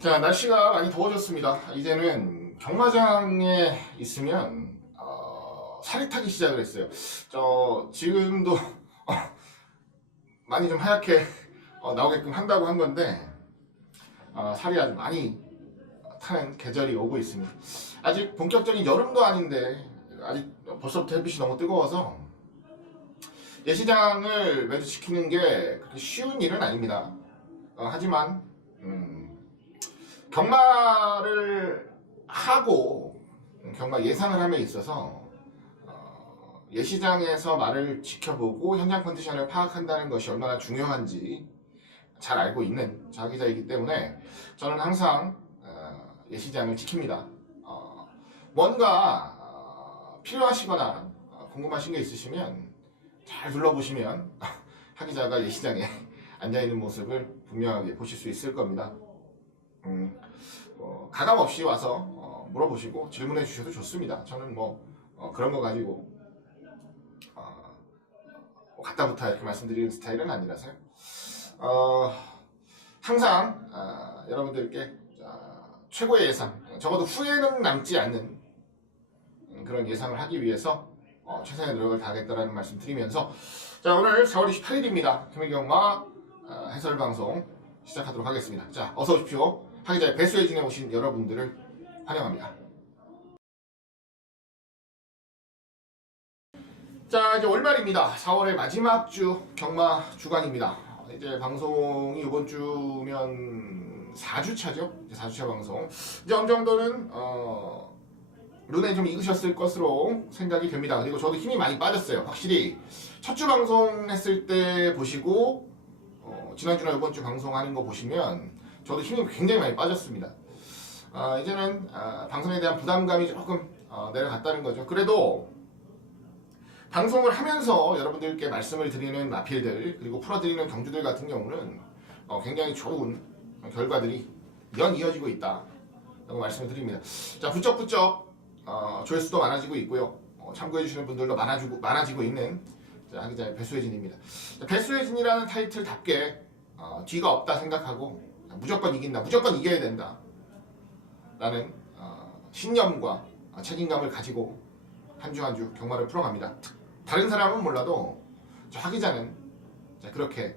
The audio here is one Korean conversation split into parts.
자, 날씨가 많이 더워졌습니다. 이제는 경마장에 있으면 살이 타기 시작을 했어요. 지금도 많이 좀 하얗게 나오게끔 한다고 한 건데 살이 아주 많이 타는 계절이 오고 있습니다. 아직 본격적인 여름도 아닌데 아직 벌써부터 햇빛이 너무 뜨거워서 예시장을 매주 지키는 게 그렇게 쉬운 일은 아닙니다. 하지만 경마를 하고 경마 예상을 함에 있어서 예시장에서 말을 지켜보고 현장 컨디션을 파악한다는 것이 얼마나 중요한지 잘 알고 있는 자기자이기 때문에 저는 항상 예시장을 지킵니다. 뭔가 필요하시거나 궁금하신 게 있으시면 잘 둘러보시면 하기자가 예시장에 앉아있는 모습을 분명하게 보실 수 있을 겁니다. 가감 없이 와서 물어보시고 질문해 주셔도 좋습니다. 저는 그런 거 가지고 갔다부터 이렇게 말씀드리는 스타일은 아니라서요. 항상 여러분들께 최고의 예상, 적어도 후회는 남지 않는 그런 예상을 하기 위해서 최선의 노력을 다하겠다라는 말씀 드리면서 자, 오늘 4월 28일입니다. 경매경마 해설방송 시작하도록 하겠습니다. 자, 어서 오십시오. 하기자의 배수혜진에 오신 여러분들을 환영합니다. 자, 이제 월말입니다. 4월의 마지막 주 경마 주간입니다. 이제 방송이 이번 주면 4주차죠? 이제 4주차 방송. 이제 어느 정도는 눈에 좀 익으셨을 것으로 생각이 됩니다. 그리고 저도 힘이 많이 빠졌어요. 확실히 첫 주 방송 했을 때 보시고 지난주나 이번 주 방송하는 거 보시면 저도 힘이 굉장히 많이 빠졌습니다. 이제는 방송에 대한 부담감이 조금 내려갔다는 거죠. 그래도 방송을 하면서 여러분들께 말씀을 드리는 마필들 그리고 풀어드리는 경주들 같은 경우는 굉장히 좋은 결과들이 이어지고 있다 라고 말씀을 드립니다. 자, 부쩍부쩍 조회수도 많아지고 있고요. 참고해주시는 분들도 많아지고 있는 하기자의 배수혜진입니다. 배수혜진이라는 타이틀답게 뒤가 없다 생각하고 무조건 이긴다, 무조건 이겨야 된다 라는 신념과 책임감을 가지고 한 주 한 주 경마를 풀어갑니다. 다른 사람은 몰라도 저 하기자는 그렇게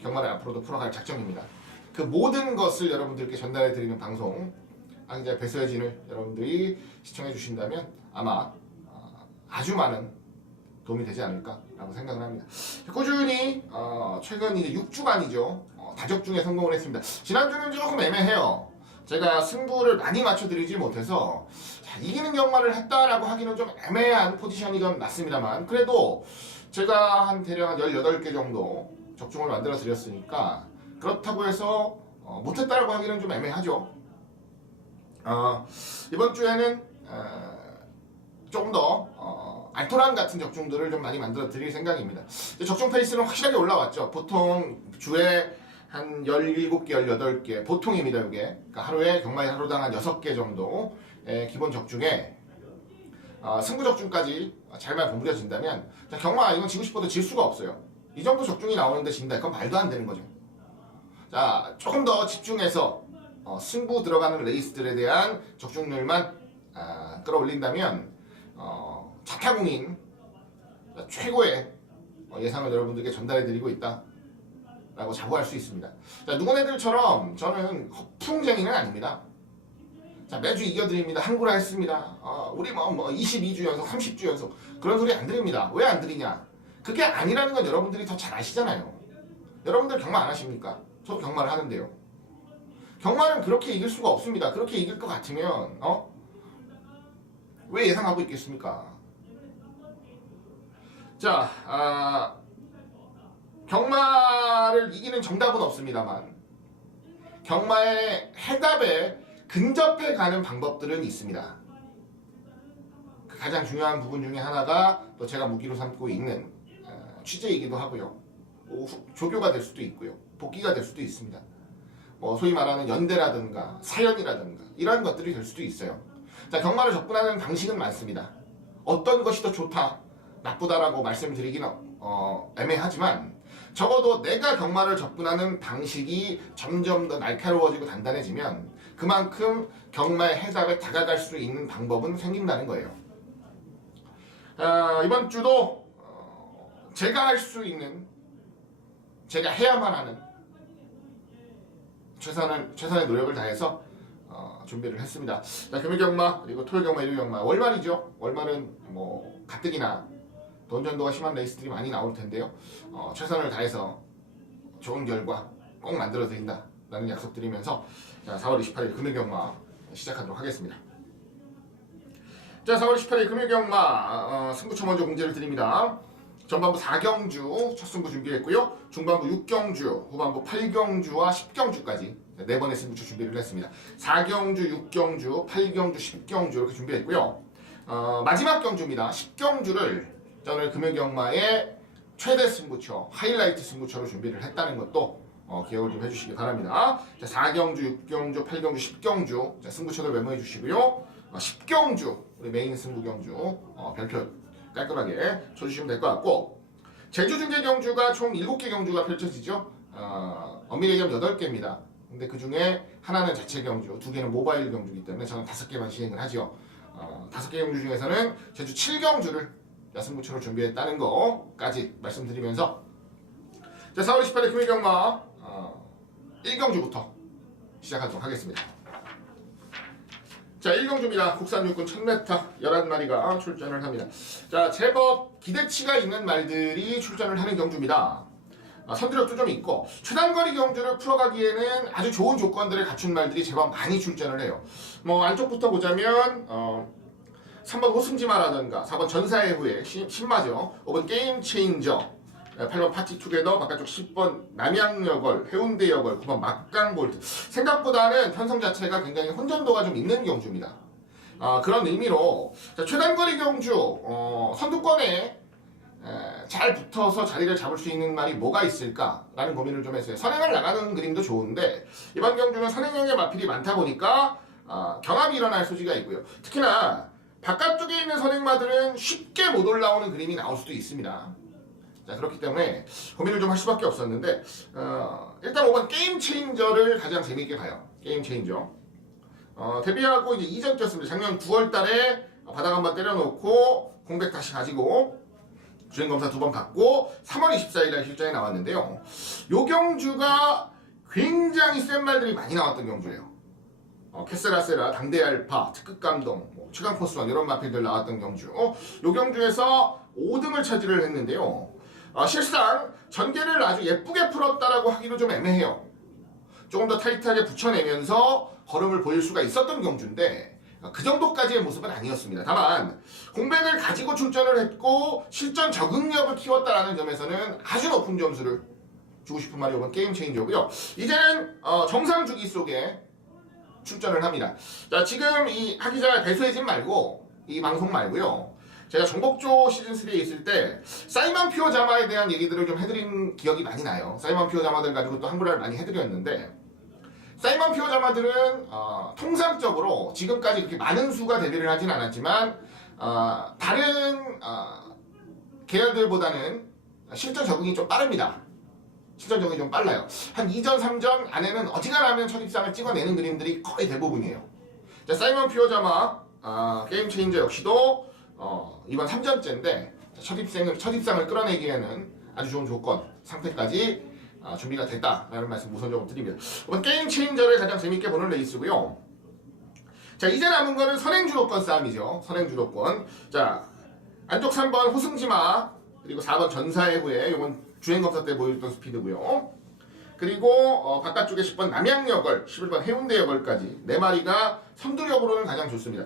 경마를 앞으로도 풀어갈 작정입니다. 그 모든 것을 여러분들께 전달해 드리는 방송 하기자의 배수혜진을 여러분들이 시청해 주신다면 아마 아주 많은 도움이 되지 않을까라고 생각을 합니다. 꾸준히 최근 이제 6주간이죠. 다적중에 성공을 했습니다. 지난주는 조금 애매해요. 제가 승부를 많이 맞춰드리지 못해서 이기는 경마를 했다라고 하기는 좀 애매한 포지션이건 맞습니다만 그래도 제가 대략 한 18개 정도 적중을 만들어 드렸으니까 그렇다고 해서 못했다라고 하기는 좀 애매하죠. 이번 주에는 조금 더 알토란 같은 적중들을 좀 많이 만들어 드릴 생각입니다. 적중 페이스는 확실하게 올라왔죠. 보통 주에 한 17개, 18개 보통입니다. 이게 그러니까 하루에 경마에 하루당 한 6개 정도 기본 적중에 승부 적중까지 잘만 버무려진다면 경마 이건 지고 싶어도 질 수가 없어요. 이 정도 적중이 나오는데 진다. 그건 말도 안 되는 거죠. 자, 조금 더 집중해서 승부 들어가는 레이스들에 대한 적중률만 끌어올린다면 자타공인 최고의 예상을 여러분들께 전달해드리고 있다 라고 자부할 수 있습니다. 자, 누구네들처럼 저는 허풍쟁이는 아닙니다. 자, 매주 이겨드립니다. 한구라 했습니다. 우리 22주 연속, 30주 연속 그런 소리 안 드립니다. 왜 안 드리냐? 그게 아니라는 건 여러분들이 더 잘 아시잖아요. 여러분들 경마 안 하십니까? 저도 경마를 하는데요. 경마는 그렇게 이길 수가 없습니다. 그렇게 이길 것 같으면 왜 예상하고 있겠습니까? 자, 경마를 이기는 정답은 없습니다만 경마의 해답에 근접해 가는 방법들은 있습니다. 그 가장 중요한 부분 중에 하나가 또 제가 무기로 삼고 있는 취재이기도 하고요. 조교가 될 수도 있고요. 복귀가 될 수도 있습니다. 소위 말하는 연대라든가 사연이라든가 이러한 것들이 될 수도 있어요. 자, 경마를 접근하는 방식은 많습니다. 어떤 것이 더 좋다, 나쁘다라고 말씀드리기는 애매하지만 적어도 내가 경마를 접근하는 방식이 점점 더 날카로워지고 단단해지면 그만큼 경마의 해답에 다가갈 수 있는 방법은 생긴다는 거예요. 이번 주도 제가 할 수 있는, 제가 해야만 하는 최선의 노력을 다해서 준비를 했습니다. 자, 금요일 경마, 그리고 토요일 경마, 일요일 경마, 월말이죠. 월말은 뭐 가뜩이나 돈 전도가 심한 레이스들이 많이 나올 텐데요. 최선을 다해서 좋은 결과 꼭 만들어 드린다 라는 약속 드리면서, 자, 4월 28일 금요일 경마 시작하도록 하겠습니다. 자, 4월 18일 금요일 경마 승부처 먼저 공지를 드립니다. 전반부 4경주 첫 승부 준비했고요. 중반부 6경주, 후반부 8경주와 10경주까지 4번의 승부처 준비를 했습니다. 4경주, 6경주, 8경주, 10경주 이렇게 준비했고요. 마지막 경주입니다. 10경주를 오늘 금요일 경마의 최대 승부처, 하이라이트 승부처로 준비를 했다는 것도 기억을 좀 해주시기 바랍니다. 자, 4경주, 6경주, 8경주, 10경주 자, 승부처를 메모해 주시고요. 10경주 우리 메인 승부 경주 별표 깔끔하게 쳐주시면 될 것 같고, 제주 중계 경주가 총 7개 경주가 펼쳐지죠. 엄밀히 얘기하면 8개입니다. 근데 그 중에 하나는 자체 경주, 2개는 모바일 경주이기 때문에 저는 5개만 시행을 하죠. 5개 경주 중에서는 제주 7경주를 승부처로 준비했다는 거까지 말씀드리면서, 자, 4월 28일 금요일 경마 1경주부터 시작하도록 하겠습니다. 자, 1경주입니다. 국산 육군 1000m 11마리가 출전을 합니다. 자, 제법 기대치가 있는 말들이 출전을 하는 경주입니다. 선두력도 좀 있고, 최단거리 경주를 풀어가기에는 아주 좋은 조건들을 갖춘 말들이 제법 많이 출전을 해요. 뭐 안쪽부터 보자면 3번 호승지마라든가 4번 전사의 후예 신마죠. 5번 게임체인저, 8번 파티투게더, 바깥쪽 10번 남양여걸, 해운대여걸, 9번 막강볼트. 생각보다는 편성 자체가 굉장히 혼전도가 좀 있는 경주입니다. 그런 의미로 최단거리 경주 선두권에 잘 붙어서 자리를 잡을 수 있는 말이 뭐가 있을까라는 고민을 좀 했어요. 선행을 나가는 그림도 좋은데 이번 경주는 선행형의 마필이 많다 보니까 경합이 일어날 소지가 있고요. 특히나 바깥쪽에 있는 선행마들은 쉽게 못 올라오는 그림이 나올 수도 있습니다. 자, 그렇기 때문에 고민을 좀 할 수밖에 없었는데 일단 5번 게임 체인저를 가장 재미있게 봐요. 게임 체인저 데뷔하고 이제 이전 뛰었습니다. 작년 9월 달에 바닥 한번 때려놓고 공백 다시 가지고 주행검사 2번 받고 3월 24일날 실전에 나왔는데요. 요 경주가 굉장히 센 말들이 많이 나왔던 경주예요. 캐세라세라, 당대알파, 특급 감동, 최강 포스원 이런 마필들 나왔던 경주. 요 경주에서 5등을 차지를 했는데요. 실상 전개를 아주 예쁘게 풀었다라고 하기도 좀 애매해요. 조금 더 타이트하게 붙여내면서 걸음을 보일 수가 있었던 경주인데 그 정도까지의 모습은 아니었습니다. 다만 공백을 가지고 출전을 했고 실전 적응력을 키웠다라는 점에서는 아주 높은 점수를 주고 싶은 말이 이번 게임 체인저고요. 이제는 정상 주기 속에 출전을 합니다. 자, 지금 이 하기자 배수의 집 말고 이 방송 말고요. 제가 정복조 시즌3에 있을 때 사이먼 피오자마에 대한 얘기들을 좀 해드린 기억이 많이 나요. 사이먼 피오자마들 가지고 또 한글화를 많이 해드렸는데 사이먼 피오자마들은 통상적으로 지금까지 그렇게 많은 수가 데뷔를 하진 않았지만 다른 계열들보다는 실전 적응이 좀 빠릅니다. 실전 적응이 좀 빨라요. 한 2전, 3전 안에는 어지간하면 첫 입상을 찍어내는 그림들이 거의 대부분이에요. 자, 사이먼 피오자마 게임 체인저 역시도 이번 3전째인데 첫 입상을 끌어내기에는 아주 좋은 조건, 상태까지 준비가 됐다라는 말씀 우선적으로 드립니다. 이번 게임 체인저를 가장 재밌게 보는 레이스고요. 자, 이제 남은 거는 선행 주도권 싸움이죠. 선행 주도권. 자, 안쪽 3번 호승지마, 그리고 4번 전사의 후예, 이건 주행검사 때 보여줬던 스피드고요. 그리고 바깥쪽에 10번 남양여걸, 11번 해운대여걸까지 4마리가 선두력으로는 가장 좋습니다.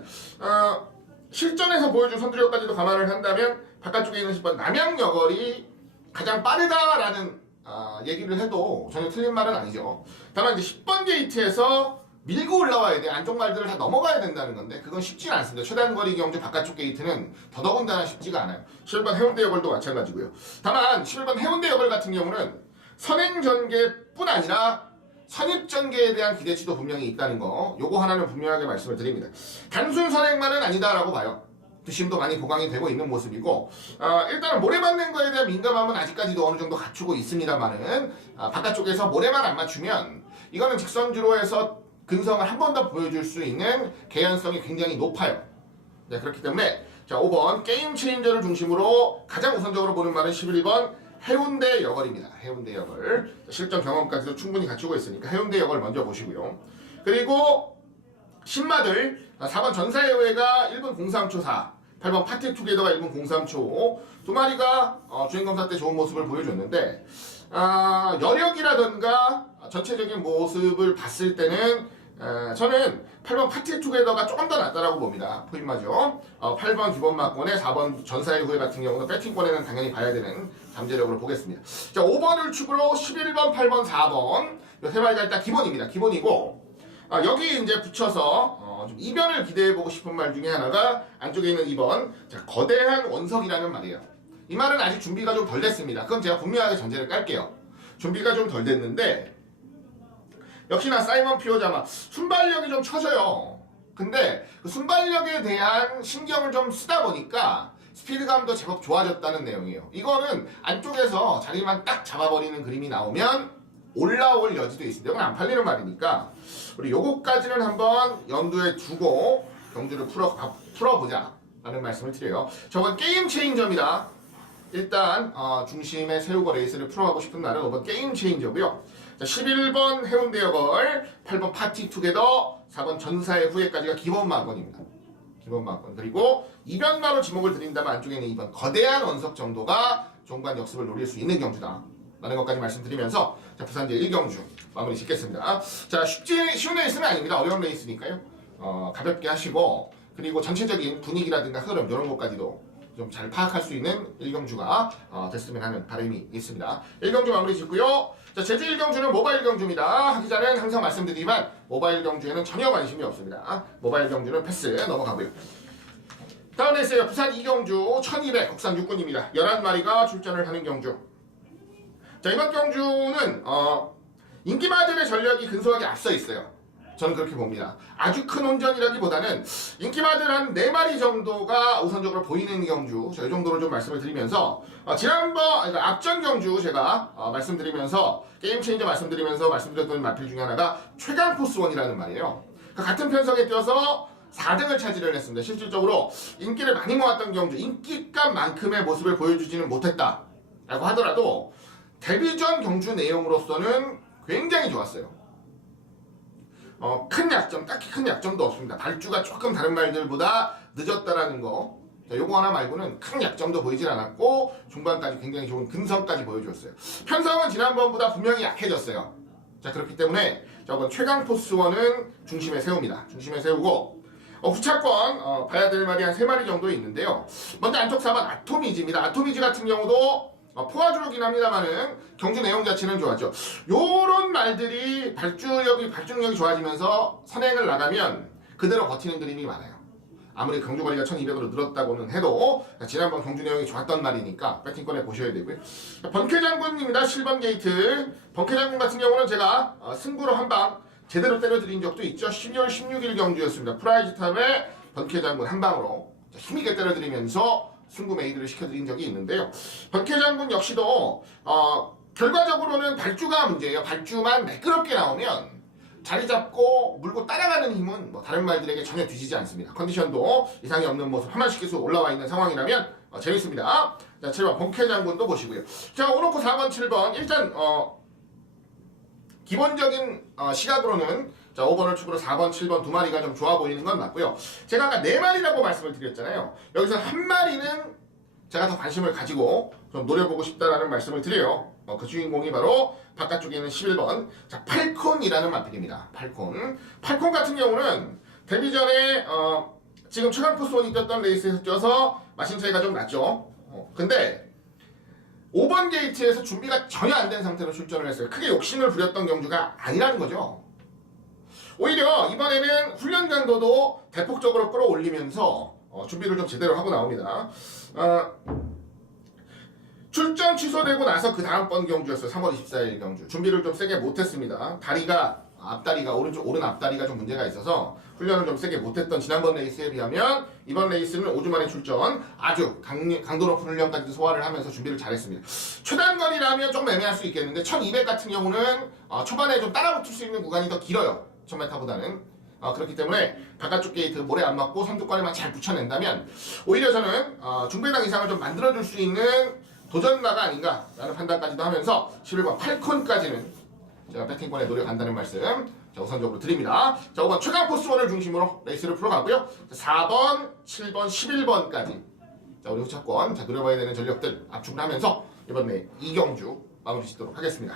실전에서 보여준 선두력까지도 감안을 한다면 바깥쪽에 있는 10번 남양여걸이 가장 빠르다라는 얘기를 해도 전혀 틀린 말은 아니죠. 다만 이제 10번 게이트에서 밀고 올라와야 돼. 안쪽 말들을 다 넘어가야 된다는 건데 그건 쉽지는 않습니다. 최단거리 경주 바깥쪽 게이트는 더더군다나 쉽지가 않아요. 11번 해운대여걸도 마찬가지고요. 다만 11번 해운대여걸 같은 경우는 선행전개뿐 아니라 선입전개에 대한 기대치도 분명히 있다는 거, 요거 하나는 분명하게 말씀을 드립니다. 단순 선행만은 아니다라고 봐요. 뒷심도 많이 보강이 되고 있는 모습이고 일단은 모래 맞는 거에 대한 민감함은 아직까지도 어느 정도 갖추고 있습니다만은 바깥쪽에서 모래만 안 맞추면 이거는 직선주로 해서 근성을 한 번 더 보여줄 수 있는 개연성이 굉장히 높아요. 네, 그렇기 때문에 자 5번 게임 체인저를 중심으로 가장 우선적으로 보는 말은 11번 해운대 여걸입니다. 해운대 여걸. 실전 경험까지도 충분히 갖추고 있으니까 해운대 여걸 먼저 보시고요. 그리고 신마들 4번 전사의 후예가 1분 03초 4, 8번 파티 투게더가 1분 03초 5. 두 마리가 주행검사 때 좋은 모습을 보여줬는데 여력이라던가 전체적인 모습을 봤을 때는 저는 8번 파티 투게더가 조금 더 낫다라고 봅니다. 포인마죠. 8번 기본 막권에 4번 전사의 후예 같은 경우는 배팅권에는 당연히 봐야 되는 잠재력으로 보겠습니다. 자 5번을 축으로 11번, 8번, 4번 이 세 마리가 일단 기본입니다. 기본이고 여기 이제 붙여서 좀 이변을 기대해보고 싶은 말 중에 하나가 안쪽에 있는 2번 자, 거대한 원석이라는 말이에요. 이 말은 아직 준비가 좀 덜 됐습니다. 그건 제가 분명하게 전제를 깔게요. 준비가 좀 덜 됐는데 역시나 사이먼 피오자마 순발력이 좀 처져요. 근데 그 순발력에 대한 신경을 좀 쓰다 보니까 스피드감도 제법 좋아졌다는 내용이에요. 이거는 안쪽에서 자리만 딱 잡아버리는 그림이 나오면 올라올 여지도 있습니다. 이건 안 팔리는 말이니까 우리 요거까지는 한번 염두에 두고 경주를 풀어보자 라는 말씀을 드려요. 저건 게임 체인저입니다. 일단 중심에 세우고 레이스를 풀어가고 싶은 날은 5번 게임 체인저고요. 자, 11번 해운대 여걸, 8번 파티 투게더, 4번 전사의 후예까지가 기본 막권입니다. 기본 막권. 그리고 이변마로 지목을 드린다면 안쪽에 있는 2번 거대한 원석 정도가 종관 역습을 노릴 수 있는 경주다 라는 것까지 말씀드리면서 자, 부산제 1경주 마무리 짓겠습니다. 자, 쉬운 레이스는 아닙니다. 어려운 레이스니까요. 가볍게 하시고 그리고 전체적인 분위기라든가 흐름 이런 것까지도 좀 잘 파악할 수 있는 1경주가 됐으면 하는 바람이 있습니다. 1경주 마무리 짓고요. 자, 제주 1경주는 모바일 경주입니다. 하기 전에 항상 말씀드리지만 모바일 경주에는 전혀 관심이 없습니다. 모바일 경주는 패스 넘어가고요. 다음 레이스요. 부산 2경주 1200 국산 육군입니다. 11마리가 출전을 하는 경주. 자, 이번 경주는 인기마들의 전력이 근소하게 앞서 있어요. 저는 그렇게 봅니다. 아주 큰 혼전이라기보다는 인기마들 한 4마리 정도가 우선적으로 보이는 경주, 이 정도로 좀 말씀을 드리면서 지난번 그러니까 앞전 경주 제가 말씀드리면서 게임 체인저 말씀드렸던 마필 중에 하나가 최강 포스원이라는 말이에요. 그러니까 같은 편성에 뛰어서 4등을 차지를 했습니다. 실질적으로 인기를 많이 모았던 경주, 인기값만큼의 모습을 보여주지는 못했다 라고 하더라도 데뷔 전 경주 내용으로서는 굉장히 좋았어요. 큰 약점, 딱히 큰 약점도 없습니다. 발주가 조금 다른 말들보다 늦었다라는 거. 자, 요거 하나 말고는 큰 약점도 보이질 않았고 중반까지 굉장히 좋은 근성까지 보여줬어요. 편성은 지난번보다 분명히 약해졌어요. 자, 그렇기 때문에 저건 최강 포스원은 중심에 세웁니다. 중심에 세우고 후차권 봐야 될 말이 한 3마리 정도 있는데요. 먼저 안쪽 4번 아토미지입니다. 아토미지 같은 경우도 포화주로긴 합니다만은 경주 내용 자체는 좋았죠. 요런 말들이 발주력이 좋아지면서 선행을 나가면 그대로 버티는 그림이 많아요. 아무리 경주 거리가 1200으로 늘었다고는 해도 지난번 경주 내용이 좋았던 말이니까 배팅권에 보셔야 되고요. 번쾌장군입니다. 7번 게이트. 번쾌장군 같은 경우는 제가 승부로 한방 제대로 때려드린 적도 있죠. 12월 16일 경주였습니다. 프라이즈 탑에 번쾌장군 한방으로 힘있게 때려드리면서 승부 메이드를 시켜드린 적이 있는데요. 번쾌장군 역시도 결과적으로는 발주가 문제예요. 발주만 매끄럽게 나오면 자리 잡고 물고 따라가는 힘은 다른 말들에게 전혀 뒤지지 않습니다. 컨디션도 이상이 없는 모습 한마씩 계속 올라와 있는 상황이라면 재밌습니다. 자, 7번 번쾌장군도 보시고요. 자, 오놓고 4번, 7번 일단 기본적인 시각으로는 자 5번을 축으로 4번, 7번 두 마리가 좀 좋아 보이는 건 맞고요. 제가 아까 4마리라고 말씀을 드렸잖아요. 여기서 한 마리는 제가 더 관심을 가지고 좀 노려보고 싶다라는 말씀을 드려요. 그 주인공이 바로 바깥쪽에 있는 11번 자 팔콘이라는 마필입니다. 팔콘 같은 경우는 데뷔 전에 지금 최강 포스원이 뛰었던 레이스에서 뛰어서 마신 차이가 좀 났죠. 근데 5번 게이트에서 준비가 전혀 안 된 상태로 출전을 했어요. 크게 욕심을 부렸던 경주가 아니라는 거죠. 오히려 이번에는 훈련 강도도 대폭적으로 끌어올리면서 준비를 좀 제대로 하고 나옵니다. 출전 취소되고 나서 그 다음번 경주였어요. 3월 24일 경주. 준비를 좀 세게 못했습니다. 다리가 앞다리가 오른 앞다리가 좀 문제가 있어서 훈련을 좀 세게 못했던 지난번 레이스에 비하면 이번 레이스는 5주 만에 출전 아주 강도 높은 훈련까지도 소화를 하면서 준비를 잘했습니다. 최단거리라면 좀 애매할 수 있겠는데 1200 같은 경우는 초반에 좀 따라붙을 수 있는 구간이 더 길어요. 1000m보다는. 그렇기 때문에 바깥쪽 게이트 모래 안 맞고 선두권에만 잘 붙여낸다면 오히려 저는 중배당 이상을 좀 만들어줄 수 있는 도전가가 아닌가라는 판단까지도 하면서 11번 8콘까지는 제가 배팅권에 노려간다는 말씀 자, 우선적으로 드립니다. 자, 5번 최강 포스원을 중심으로 레이스를 풀어가고요. 4번, 7번, 11번까지 자, 우리 후차권 자, 노려봐야 되는 전력들 압축을 하면서 이번에 이경주 마무리 짓도록 하겠습니다.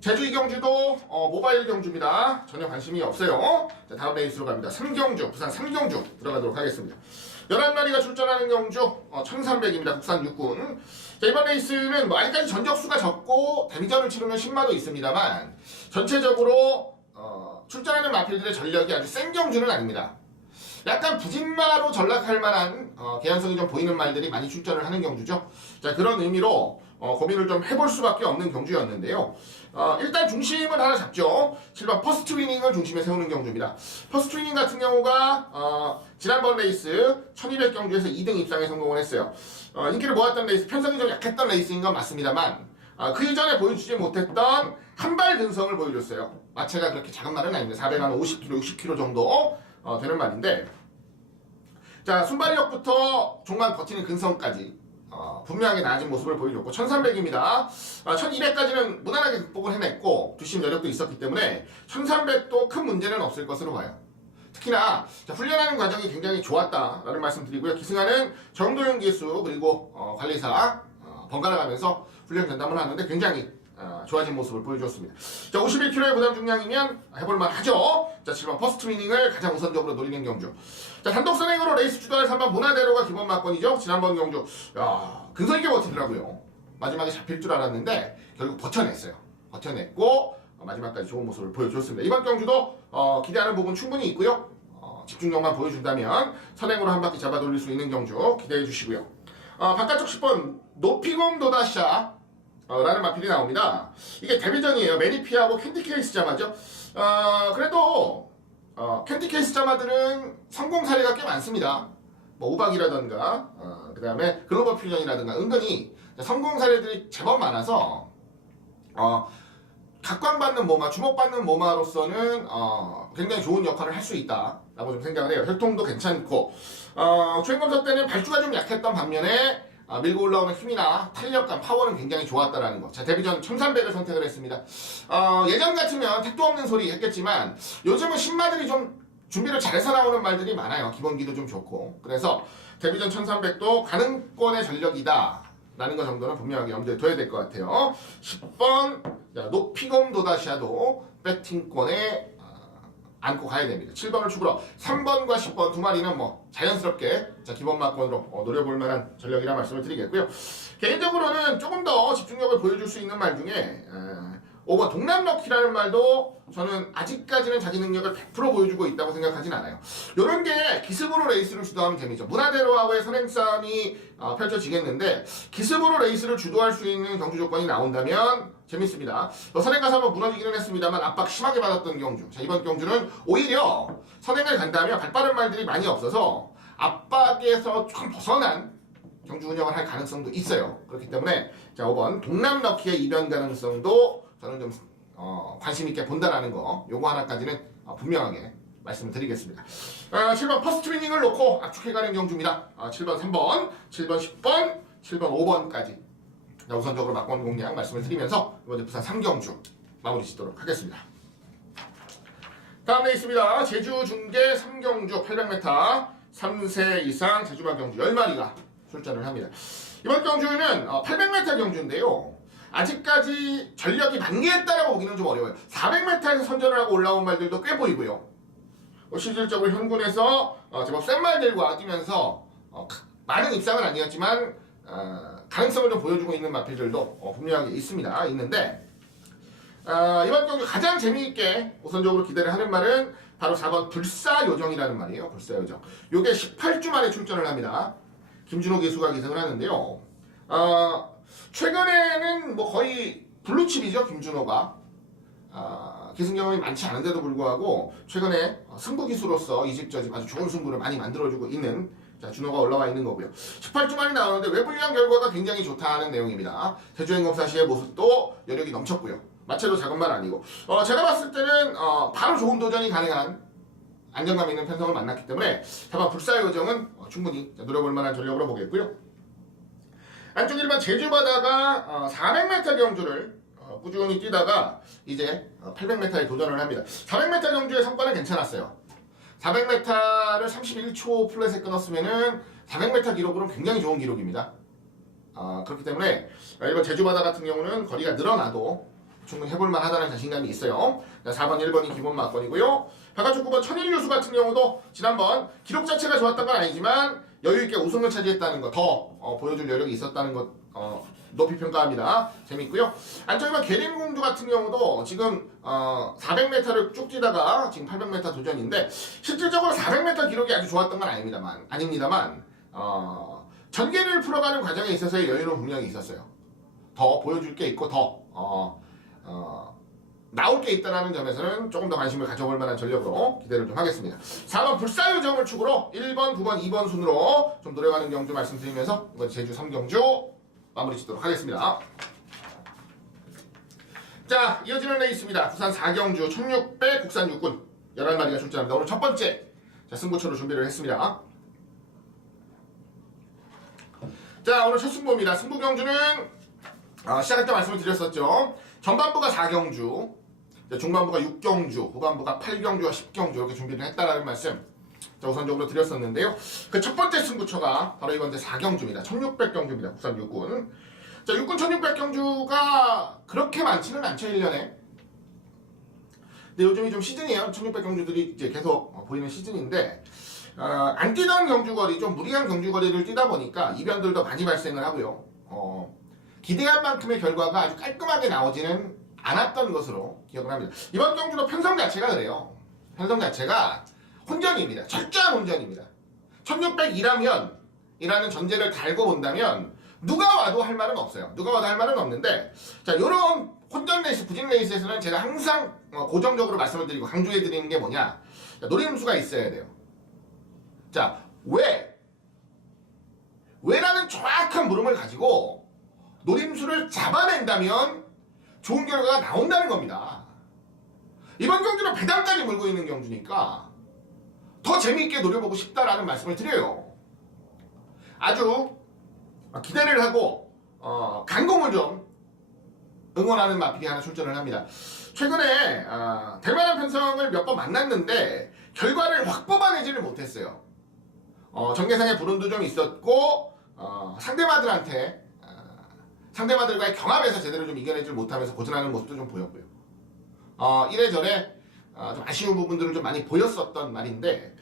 제주 이경주도 모바일 경주입니다. 전혀 관심이 없어요. 자, 다음 레이스로 갑니다. 삼경주, 부산 삼경주 들어가도록 하겠습니다. 11마리가 출전하는 경주 1300입니다. 국산 육군. 자, 이번 레이스는 아직까지 전적수가 적고 데미전을 치르는 신마도 있습니다만 전체적으로 출전하는 마필들의 전력이 아주 센 경주는 아닙니다. 약간 부진마로 전락할 만한 개연성이 좀 보이는 말들이 많이 출전을 하는 경주죠. 자, 그런 의미로 고민을 좀 해볼 수밖에 없는 경주였는데요. 일단 중심은 하나 잡죠. 7번 퍼스트 위닝을 중심에 세우는 경주입니다. 퍼스트 위닝 같은 경우가 지난번 레이스 1200 경주에서 2등 입상에 성공을 했어요. 인기를 모았던 레이스, 편성이 좀 약했던 레이스인 건 맞습니다만 그 이전에 보여주지 못했던 한발 근성을 보여줬어요. 마체가 그렇게 작은 말은 아닙니다. 450kg, 60kg 정도 되는 말인데 자, 순발력부터 종간 버티는 근성까지 분명하게 나아진 모습을 보여줬고 1300입니다. 1200까지는 무난하게 극복을 해냈고 두심 여력도 있었기 때문에 1300도 큰 문제는 없을 것으로 봐요. 특히나 훈련하는 과정이 굉장히 좋았다라는 말씀 드리고요. 기승하는 정도윤 기수 그리고 관리사 번갈아 가면서 훈련 전담을 하는데 굉장히 좋아진 모습을 보여줬습니다. 자, 51kg의 부담 중량이면 해볼만 하죠. 자, 7번 퍼스트 위닝을 가장 우선적으로 노리는 경주. 자, 단독 선행으로 레이스 주도할 3번 문화대로가 기본 막건이죠. 지난번 경주 근성 있게 버티더라고요. 마지막에 잡힐 줄 알았는데 결국 버텨냈어요. 버텨냈고 마지막까지 좋은 모습을 보여줬습니다. 이번 경주도 기대하는 부분 충분히 있고요. 집중력만 보여준다면 선행으로 한 바퀴 잡아 돌릴 수 있는 경주 기대해 주시고요. 바깥쪽 10번 노피곰 도다샤 라는 마필이 나옵니다. 이게 데뷔전이에요. 매니피하고 캔디케이스 자마죠. 그래도 캔디케이스 자마들은 성공 사례가 꽤 많습니다. 뭐 우박이라던가 그 다음에 글로벌 퓨전이라든가 은근히 성공 사례들이 제법 많아서 각광받는 모마, 주목받는 모마로서는 굉장히 좋은 역할을 할 수 있다라고 좀 생각을 해요. 혈통도 괜찮고 주행검사 때는 발주가 좀 약했던 반면에 밀고 올라오는 힘이나 탄력감, 파워는 굉장히 좋았다라는 거. 자, 데뷔전 1300을 선택을 했습니다. 예전 같으면 택도 없는 소리 했겠지만 요즘은 신마들이 좀 준비를 잘해서 나오는 말들이 많아요. 기본기도 좀 좋고. 그래서 데뷔전 1300도 가능권의 전력이다 라는 거 정도는 분명하게 염두에 둬야 될 것 같아요. 10번 노피검 도다시아도 배팅권에 안고 가야 됩니다. 7번을 축으로 3번과 10번 두 마리는 뭐 자연스럽게 기본 막권으로 노려볼 만한 전력이라 말씀을 드리겠고요. 개인적으로는 조금 더 집중력을 보여줄 수 있는 말 중에 5번 동남럭키라는 말도 저는 아직까지는 자기 능력을 100% 보여주고 있다고 생각하진 않아요. 이런 게 기습으로 레이스를 주도하면 재미죠. 문화대로와의 선행 싸움이 펼쳐지겠는데 기습으로 레이스를 주도할 수 있는 경주 조건이 나온다면 재밌습니다. 선행 가서 한번 무너지기는 했습니다만 압박 심하게 받았던 경주. 자, 이번 경주는 오히려 선행을 간다면 발빠른 말들이 많이 없어서 압박에서 조금 벗어난 경주 운영을 할 가능성도 있어요. 그렇기 때문에 자, 5번 동남럭키의 이변 가능성도 저는 좀 관심 있게 본다라는 거 요거 하나까지는 분명하게 말씀을 드리겠습니다. 7번 퍼스트 위닝을 놓고 압축해가는 경주입니다. 7번 3번, 7번 10번, 7번 5번까지 우선적으로 막권 공략 말씀을 드리면서 이번에 부산 3경주 마무리 짓도록 하겠습니다. 다음 레이스입니다. 제주 중계 3경주 800m 3세 이상 제주만 경주 10마리가 출전을 합니다. 이번 경주는 800m 경주인데요. 아직까지 전력이 만개했다라고 보기는 좀 어려워요. 400m에서 선전을 하고 올라온 말들도 꽤 보이고요. 실질적으로 현군에서 제법 센 말들과 뛰면서 많은 입상은 아니었지만 가능성을 좀 보여주고 있는 마필들도 분명하게 있는데 이번 경기 가장 재미있게 우선적으로 기대를 하는 말은 바로 4번 불사요정이라는 말이에요. 불사요정. 요게 18주 만에 출전을 합니다. 김준호 기수가 기승을 하는데요. 최근에는 뭐 거의 블루칩이죠. 김준호가. 기승 경험이 많지 않은데도 불구하고 최근에 승부 기수로서 이집저집 아주 좋은 승부를 많이 만들어주고 있는 준호가 올라와 있는 거고요. 18주 만에 나오는데 외부유한 결과가 굉장히 좋다는 내용입니다. 제주행검사시의 모습도 여력이 넘쳤고요. 마체도 작은 말 아니고 제가 봤을 때는 바로 좋은 도전이 가능한 안정감 있는 편성을 만났기 때문에 다만 불사요정은 충분히 노려볼 만한 전력으로 보겠고요. 안쪽 일반 제주 바다가 400m 경주를 꾸준히 뛰다가 이제 800m에 도전을 합니다. 400m 경주의 성과는 괜찮았어요. 400m를 31초 플랫에 끊었으면은 400m 기록으로는 굉장히 좋은 기록입니다. 그렇기 때문에 일반 제주 바다 같은 경우는 거리가 늘어나도 충분히 해볼만 하다는 자신감이 있어요. 4번, 1번이 기본 막건이고요. 바깥쪽 9번 천일유수 같은 경우도 지난번 기록 자체가 좋았던 건 아니지만 여유있게 우승을 차지했다는 거, 더 보여줄 여력이 있었다는 것 높이 평가합니다. 재밌고요. 안쪽에만 계림공주 같은 경우도 지금 400m를 쭉 뛰다가 지금 800m 도전인데 실질적으로 400m 기록이 아주 좋았던 건 아닙니다만 전개를 풀어가는 과정에 있어서의 여유는 분명히 있었어요. 더 보여줄 게 있고 더 나올 게 있다는 점에서는 조금 더 관심을 가져볼 만한 전력으로 기대를 좀 하겠습니다. 4번 불사요정을 축으로 1번, 9번, 2번 순으로 좀 노려가는 경주 말씀드리면서 이번 제주 3경주 마무리 짓도록 하겠습니다. 자, 이어지는 레이스입니다. 부산 4경주 1600 국산 육군 11마리가 출전합니다. 오늘 첫 번째 승부처로 준비를 했습니다. 자, 오늘 첫 승부입니다. 승부 경주는 시작할 때 말씀을 드렸었죠. 전반부가 4경주, 중반부가 6경주, 후반부가 8경주와 10경주 이렇게 준비를 했다라는 말씀 우선적으로 드렸었는데요. 그 첫 번째 승부처가 바로 이번 4경주입니다. 1600경주입니다. 국산 육군. 자, 육군 1600경주가 그렇게 많지는 않죠, 1년에. 근데 요즘이 좀 시즌이에요. 1600경주들이 이제 계속 보이는 시즌인데, 안 뛰던 경주거리, 좀 무리한 경주거리를 뛰다 보니까 이변들도 많이 발생을 하고요. 기대한 만큼의 결과가 아주 깔끔하게 나오지는 않았던 것으로 기억을 합니다. 이번 경주도 편성 자체가 그래요. 편성 자체가 혼전입니다. 철저한 혼전입니다. 1600이라면 이라는 전제를 달고 본다면 누가 와도 할 말은 없어요. 누가 와도 할 말은 없는데 자, 요런 혼전 레이스, 부진 레이스에서는 제가 항상 고정적으로 말씀을 드리고 강조해 드리는 게 뭐냐, 자, 노림수가 있어야 돼요. 자, 왜라는 정확한 물음을 가지고 노림수를 잡아낸다면 좋은 결과가 나온다는 겁니다. 이번 경주는 배당까지 물고 있는 경주니까 더 재미있게 노려보고 싶다라는 말씀을 드려요. 아주 기대를 하고 간공을 좀 응원하는 마필이 하나 출전을 합니다. 최근에 대만한 편성을 몇 번 만났는데 결과를 확 뽑아내지를 못했어요. 정계상의 불운도 좀 있었고 상대마들과의 경합에서 제대로 좀 이겨내지 못하면서 고전하는 모습도 좀 보였고요. 이래저래 좀 아쉬운 부분들을 좀 많이 보였었던 말인데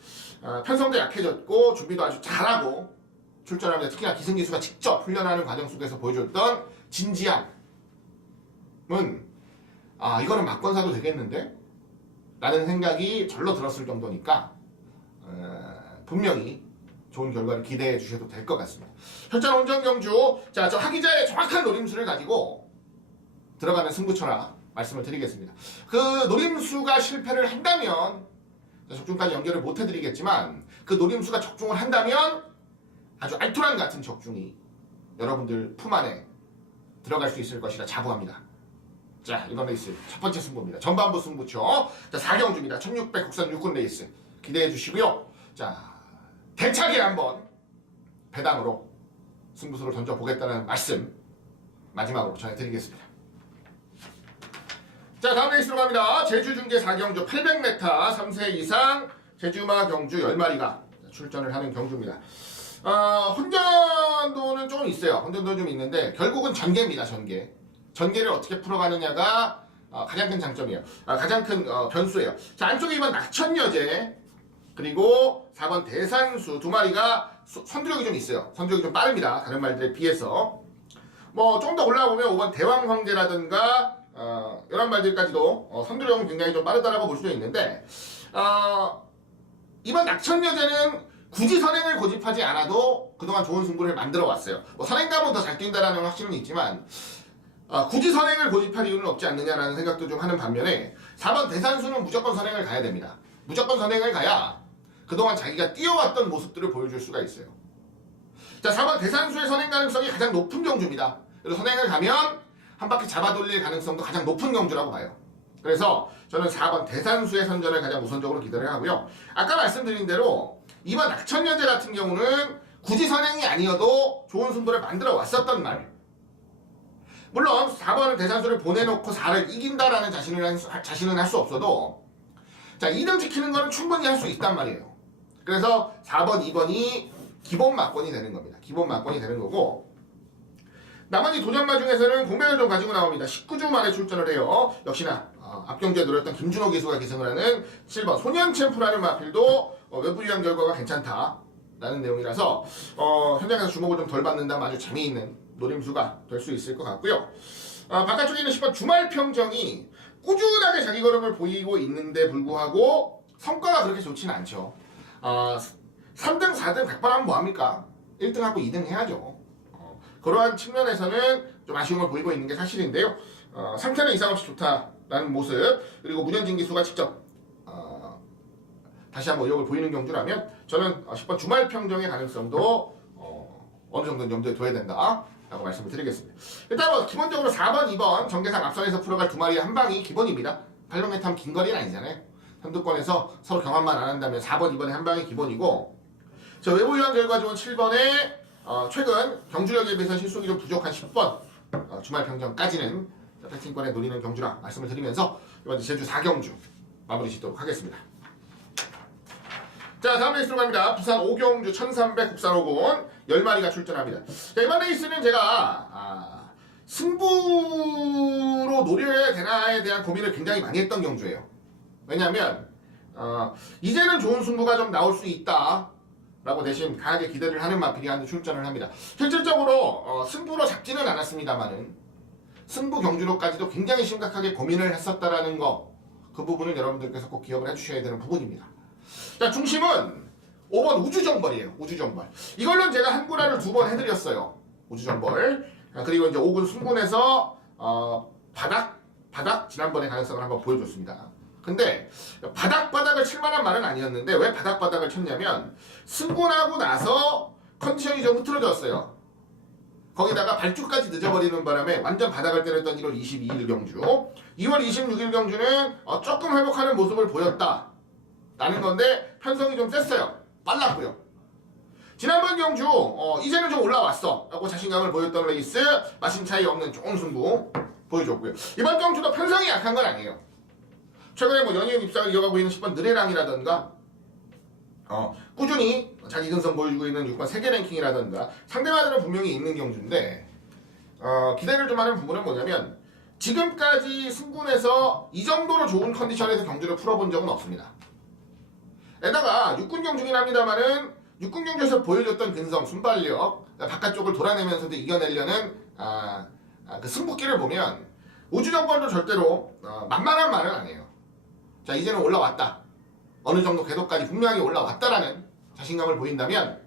편성도 약해졌고 준비도 아주 잘하고 출전하면서 특히나 기승기수가 직접 훈련하는 과정 속에서 보여줬던 진지함은 이거는 막건 사도 되겠는데? 라는 생각이 절로 들었을 정도니까 분명히 좋은 결과를 기대해 주셔도 될 것 같습니다. 혈전 온전 경주, 자, 저 하기자의 정확한 노림수를 가지고 들어가는 승부처라 말씀을 드리겠습니다. 그 노림수가 실패를 한다면 적중까지 연결을 못 해드리겠지만 그 노림수가 적중을 한다면 아주 알토란 같은 적중이 여러분들 품 안에 들어갈 수 있을 것이라 자부합니다. 자, 이번 레이스 첫 번째 승부입니다. 전반부 승부처. 자, 4경주입니다. 1600 국산 육군 레이스 기대해 주시고요. 자, 대차게 한번 배당으로 승부수를 던져보겠다는 말씀 마지막으로 전해드리겠습니다. 자, 다음 레이스로 갑니다. 제주중계 4경주 800m 3세 이상 제주마 경주 10마리가 출전을 하는 경주입니다. 혼전도는 조금 있어요. 혼전도 좀 있는데 결국은 전개입니다. 전개를 어떻게 풀어가느냐가 가장 큰 장점이에요. 가장 큰 변수예요. 자, 안쪽에 2번 낙천여제 그리고 4번 대산수 두 마리가 선두력이 좀 있어요. 선두력이 좀 빠릅니다. 다른 말들에 비해서. 좀 더 올라오면 5번 대왕황제라든가 이런 말들까지도 선두력은 굉장히 좀 빠르다라고 볼 수도 있는데 이번 낙천여제는 굳이 선행을 고집하지 않아도 그동안 좋은 승부를 만들어 왔어요. 선행감은 더 잘 뛴다라는 확신은 있지만 굳이 선행을 고집할 이유는 없지 않느냐라는 생각도 좀 하는 반면에 4번 대산수는 무조건 선행을 가야 됩니다. 무조건 선행을 가야 그동안 자기가 뛰어왔던 모습들을 보여줄 수가 있어요. 자, 4번 대산수의 선행 가능성이 가장 높은 경주입니다. 그래서 선행을 가면 한 바퀴 잡아 돌릴 가능성도 가장 높은 경주라고 봐요. 그래서 저는 4번 대산수의 선전을 가장 우선적으로 기대를 하고요. 아까 말씀드린 대로 이번 낙천여제 같은 경우는 굳이 선행이 아니어도 좋은 승부를 만들어 왔었던 말. 물론 4번 대산수를 보내놓고 4를 이긴다라는 자신은 할 수 없어도 자 2등 지키는 거는 충분히 할 수 있단 말이에요. 그래서 4번, 2번이 기본 막권이 되는 겁니다. 기본 막권이 되는 거고 나머지 도전마 중에서는 공백을 좀 가지고 나옵니다. 19주 만에 출전을 해요. 역시나 앞경주에 노렸던 김준호 기수가 기승을 하는 7번 소년 챔프라는 마필도 외부 유형 결과가 괜찮다라는 내용이라서 현장에서 주목을 좀 덜 받는다면 아주 재미있는 노림수가 될 수 있을 것 같고요. 바깥쪽에 있는 10번 주말평정이 꾸준하게 자기 걸음을 보이고 있는데 불구하고 성과가 그렇게 좋지는 않죠. 3등, 4등 100번 하면 뭐합니까? 1등하고 2등 해야죠. 그러한 측면에서는 좀 아쉬움을 보이고 있는 게 사실인데요. 3차는 이상 없이 좋다라는 모습 그리고 문현진 기수가 직접 다시 한번 의욕을 보이는 경주라면 저는 10번 주말평정의 가능성도 어느 정도는 염두에 둬야 된다 라고 말씀을 드리겠습니다. 일단 뭐 기본적으로 4번, 2번 정계상 앞선에서 풀어갈 두 마리의 한 방이 기본입니다. 800m 긴 거리는 아니잖아요. 선두권에서 서로 경합만 안 한다면 4번, 2번의 한 방이 기본이고 저 외부 유형 결과 좋은 7번에 최근 경주력에 비해서 실속이 좀 부족한 10번 주말평정까지는 패팅권에 노리는 경주라 말씀을 드리면서 이번 제주 4경주 마무리 짓도록 하겠습니다. 자, 다음 레이스로 갑니다. 부산 5경주 1300 국산 5군 10마리가 출전합니다. 자, 이번 레이스는 제가 승부로 노려야 되나에 대한 고민을 굉장히 많이 했던 경주예요. 왜냐하면 이제는 좋은 승부가 좀 나올 수 있다 라고 대신 강하게 기대를 하는 마필이 한두 출전을 합니다. 실질적으로 승부로 잡지는 않았습니다만은 승부 경주로까지도 굉장히 심각하게 고민을 했었다라는 거, 그 부분은 여러분들께서 꼭 기억을 해주셔야 되는 부분입니다. 자, 중심은 5번 우주정벌이에요. 우주정벌. 이걸로는 제가 한 구라를 2번 해드렸어요. 우주정벌. 그리고 이제 5군 승군에서 바닥 지난번에 가능성을 한번 보여줬습니다. 근데 바닥을 칠 만한 말은 아니었는데 왜 바닥을 쳤냐면 승군하고 나서 컨디션이 좀 흐트러졌어요. 거기다가 발주까지 늦어버리는 바람에 완전 바닥을 때렸던 1월 22일 경주 2월 26일 경주는 조금 회복하는 모습을 보였다 라는 건데 편성이 좀 셌어요. 빨랐고요. 지난번 경주 이제는 좀 올라왔어 라고 자신감을 보였던 레이스 마신 차이 없는 좋은 승부 보여줬고요. 이번 경주도 편성이 약한 건 아니에요. 최근에 뭐 연이은 입상을 이어가고 있는 10번 느레랑이라던가 꾸준히 자기 근성 보여주고 있는 6번 세계 랭킹이라던가 상대마들은 분명히 있는 경주인데 기대를 좀 하는 부분은 뭐냐면 지금까지 승군에서 이 정도로 좋은 컨디션에서 경주를 풀어본 적은 없습니다. 게다가 육군 경주긴 합니다만은 육군 경주에서 보여줬던 근성, 순발력 바깥쪽을 돌아내면서도 이겨내려는 그 승부기를 보면 우주정벌도 절대로 만만한 말은 아니에요. 자, 이제는 올라왔다. 어느 정도 궤도까지 분명히 올라왔다라는 자신감을 보인다면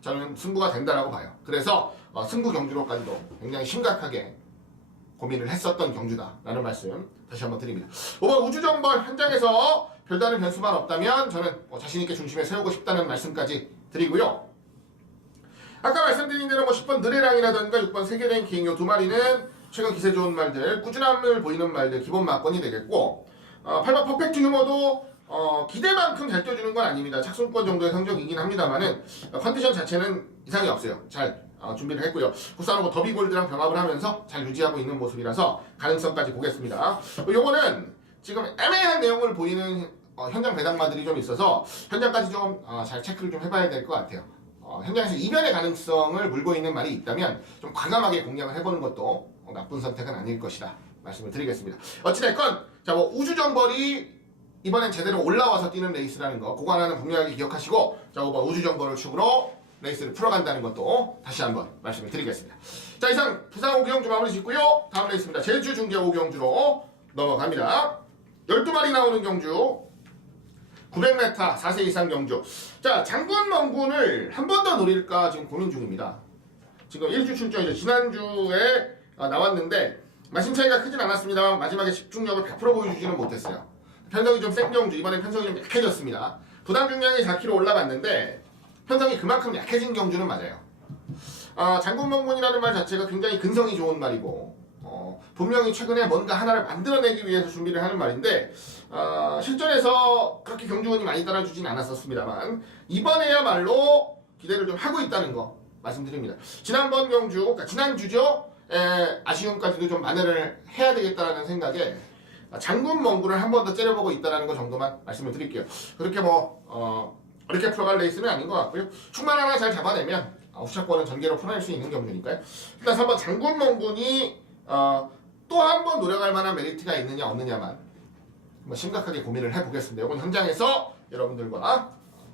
저는 승부가 된다라고 봐요. 그래서 승부 경주로까지도 굉장히 심각하게 고민을 했었던 경주다라는 말씀 다시 한번 드립니다. 5번 우주정벌 현장에서 별다른 변수만 없다면 저는 자신있게 중심에 세우고 싶다는 말씀까지 드리고요. 아까 말씀드린 대로 10번 느레랑이라든가 6번 세계 랭킹 이 두 마리는 최근 기세 좋은 말들, 꾸준함을 보이는 말들 기본 막권이 되겠고 8번 퍼펙트 휴머도 기대만큼 잘 뛰어주는 건 아닙니다. 착순권 정도의 성적이긴 합니다만은 컨디션 자체는 이상이 없어요. 잘 준비를 했고요. 국산하고 더비골드랑 병합을 하면서 잘 유지하고 있는 모습이라서 가능성까지 보겠습니다. 요거는 지금 애매한 내용을 보이는 현장 배당마들이 좀 있어서 현장까지 좀 잘 체크를 좀 해봐야 될 것 같아요. 현장에서 이변의 가능성을 물고 있는 말이 있다면 좀 과감하게 공략을 해보는 것도 나쁜 선택은 아닐 것이다 말씀을 드리겠습니다. 어찌됐건 자, 우주정벌이 이번엔 제대로 올라와서 뛰는 레이스라는 거 그거 하나는 분명하게 기억하시고 자, 5번 우주정벌을 축으로 레이스를 풀어간다는 것도 다시 한번 말씀을 드리겠습니다. 자, 이상 부산 5경주 마무리 짓고요. 다음 레이스입니다. 제주 중계 5경주로 넘어갑니다. 12마리 나오는 경주 900m 4세 이상 경주. 자, 장군 멍군을 한 번 더 노릴까 지금 고민 중입니다. 지금 1주 출전이죠. 지난주에 나왔는데 마신 차이가 크진 않았습니다. 마지막에 집중력을 100% 보여주지는 못했어요. 편성이 좀 센 경주, 이번엔 편성이 좀 약해졌습니다. 부담 중량이 4kg 올라갔는데 편성이 그만큼 약해진 경주는 맞아요. 장군멍군이라는 말 자체가 굉장히 근성이 좋은 말이고 분명히 최근에 뭔가 하나를 만들어내기 위해서 준비를 하는 말인데 실전에서 그렇게 경주원이 많이 따라주진 않았었습니다만 이번에야말로 기대를 좀 하고 있다는 거 말씀드립니다. 지난번 경주, 그러니까 지난주죠. 아쉬움까지도 좀 만회를 해야 되겠다라는 생각에 장군멍군을 한 번 더 째려보고 있다는 거 정도만 말씀을 드릴게요. 그렇게 이렇게 풀어갈 레이스는 아닌 것 같고요. 충만 하나 잘 잡아내면 후차권은 전개로 풀어낼 수 있는 경주니까요. 일단 3번 장군멍군이 또 한 번 노력할 만한 메리트가 있느냐 없느냐만 심각하게 고민을 해보겠습니다. 이건 현장에서 여러분들과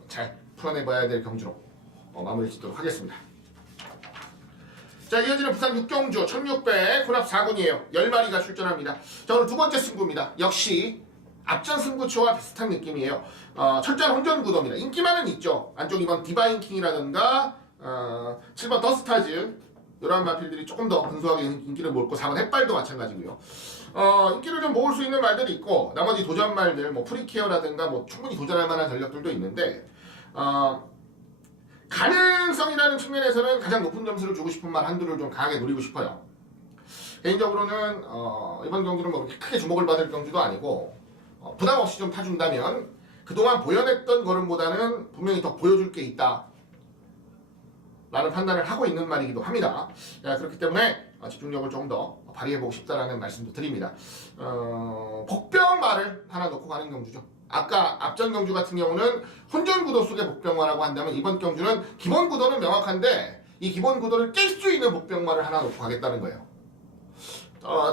잘 풀어내봐야 될 경주로 마무리 짓도록 하겠습니다. 자, 이어지는 부산 6경주 1600 혼합 4군이에요. 10마리가 출전합니다. 자, 오늘 두 번째 승부입니다. 역시 앞전 승부처와 비슷한 느낌이에요. 철저한 혼전 구도입니다. 인기만은 있죠. 안쪽 2번 디바인킹이라든가 7번 더스타즈 이러한 마필들이 조금 더 근소하게 인기를 몰고 4번 햇발도 마찬가지고요. 인기를 좀 모을 수 있는 말들이 있고 나머지 도전 말들 프리케어라든가 충분히 도전할 만한 전력들도 있는데 가능성이라는 측면에서는 가장 높은 점수를 주고 싶은 말 한두를 좀 강하게 노리고 싶어요. 개인적으로는 이번 경주는 그렇게 크게 주목을 받을 경주도 아니고 부담 없이 좀 타준다면 그동안 보여냈던 걸음보다는 분명히 더 보여줄 게 있다 라는 판단을 하고 있는 말이기도 합니다. 그렇기 때문에 집중력을 조금 더 발휘해보고 싶다라는 말씀도 드립니다. 복병말을 하나 넣고 가는 경주죠. 아까 앞전 경주 같은 경우는 혼전 구도 속의 복병말이라고 한다면 이번 경주는 기본 구도는 명확한데 이 기본 구도를 깰 수 있는 복병말을 하나 놓고 가겠다는 거예요.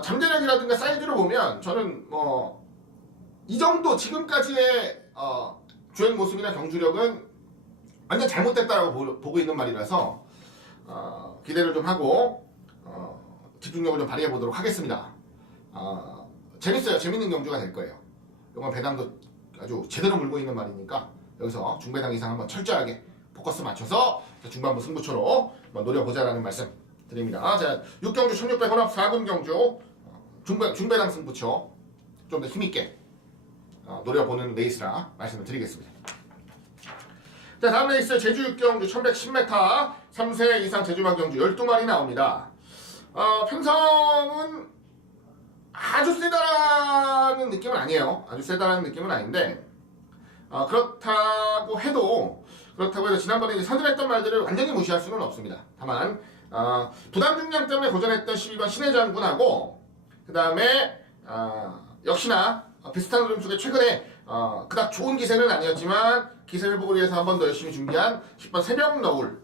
잠재력이라든가 사이즈를 보면 저는 이 정도 지금까지의 주행 모습이나 경주력은 완전 잘못됐다라고 보고 있는 말이라서 기대를 좀 하고 집중력을 좀 발휘해 보도록 하겠습니다. 재밌어요. 재밌는 경주가 될 거예요. 이건 배당도 아주 제대로 물고 있는 말이니까 여기서 중배당 이상 한번 철저하게 포커스 맞춰서 중반부 승부처로 한번 노려보자라는 말씀 드립니다. 자, 6경주 1600 혼합 4군 경주 중배당 승부처 좀 더 힘있게 노려보는 레이스라 말씀을 드리겠습니다. 자, 다음 레이스 제주 6경주 1110m 3세 이상 제주마 경주 12마리 나옵니다. 편성은 아주 세다라는 느낌은 아니에요. 아주 세다라는 느낌은 아닌데 그렇다고 해도 지난번에 이제 선전했던 말들을 완전히 무시할 수는 없습니다. 다만 부담 중량 때문에 고전했던 12번 신의 장군하고 그 다음에 역시나 비슷한 흐름 속에 최근에 그닥 좋은 기세는 아니었지만 기세 회복을 위해서 한 번 더 열심히 준비한 10번 새벽 너울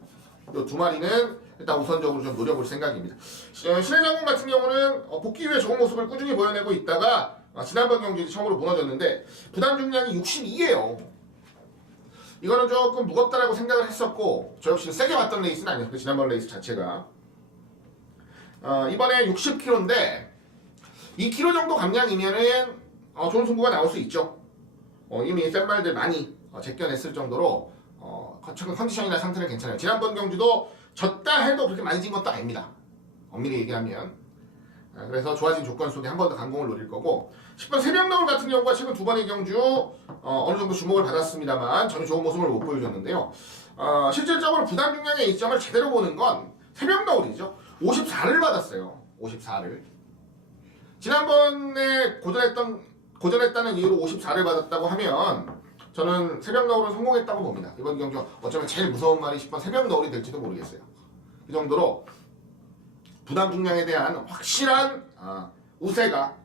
이 두 마리는 일단 우선적으로 좀 노려볼 생각입니다. 신의 장군 같은 경우는 복귀 후에 좋은 모습을 꾸준히 보여내고 있다가 지난번 경기 처음으로 무너졌는데 부담 중량이 62예요. 이거는 조금 무겁다라고 생각을 했었고 저 역시 세게 봤던 레이스는 아니었고 지난번 레이스 자체가 이번에 60kg인데 2kg 정도 감량이면은 좋은 승부가 나올 수 있죠. 이미 센 말들 많이 제껴냈을 정도로 최근 컨디션이나 상태는 괜찮아요. 지난번 경주도 졌다 해도 그렇게 많이 진 것도 아닙니다. 엄밀히 얘기하면. 그래서 좋아진 조건 속에 한 번 더 강공을 노릴 거고 10번 새벽너울 같은 경우가 최근 두 번의 경주 어느 정도 주목을 받았습니다만 전혀 좋은 모습을 못 보여줬는데요. 실질적으로 부담 중량의 이점을 제대로 보는 건 새벽너울이죠. 54를 받았어요. 54를. 지난번에 고전했다는 이유로 54를 받았다고 하면 저는 새벽너울은 성공했다고 봅니다. 이번 경주 어쩌면 제일 무서운 말이 10번 새벽너울이 될지도 모르겠어요. 그 정도로 부담 중량에 대한 확실한 우세가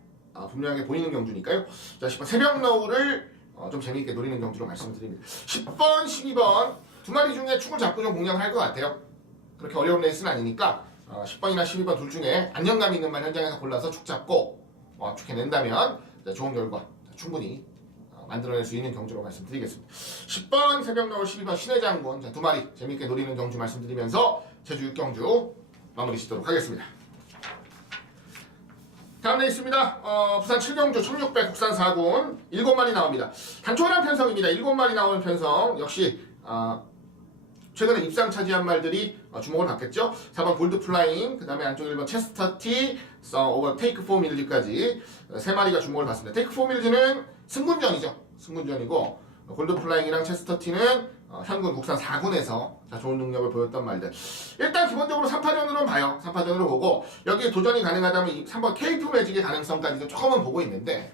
분명하게 보이는 경주니까요. 자, 10번 새벽너울을 좀 재미있게 노리는 경주로 말씀드립니다. 10번, 12번 두 마리 중에 축을 잡고 좀 공략을 할 것 같아요. 그렇게 어려운 레이스는 아니니까 10번이나 12번 둘 중에 안정감 있는 말 현장에서 골라서 축 잡고 압축해낸다면 좋은 결과 충분히 만들어낼 수 있는 경주로 말씀드리겠습니다. 10번 새벽너울 12번 신의 장군 두 마리 재미있게 노리는 경주 말씀드리면서 제주 6경주 마무리 짓도록 하겠습니다. 다음 레이스입니다. 부산 7경주 1600 국산 4군 7마리 나옵니다. 단촐한 편성입니다. 7마리 나오는 편성 역시 최근에 입상 차지한 말들이 주목을 받겠죠. 4번 골드 플라잉, 그 다음에 안쪽 1번 체스터티, 5번 테이크 포 밀즈까지 세 마리가 주목을 받습니다. 테이크 포 밀즈는 승군전이죠. 승군전이고 골드 플라잉이랑 체스터티는 현군 국산 4군에서 좋은 능력을 보였던 말들. 일단 기본적으로 3파전으로는 봐요. 3파전으로 보고 여기에 도전이 가능하다면 3번 케이프 매직의 가능성까지도 조금은 보고 있는데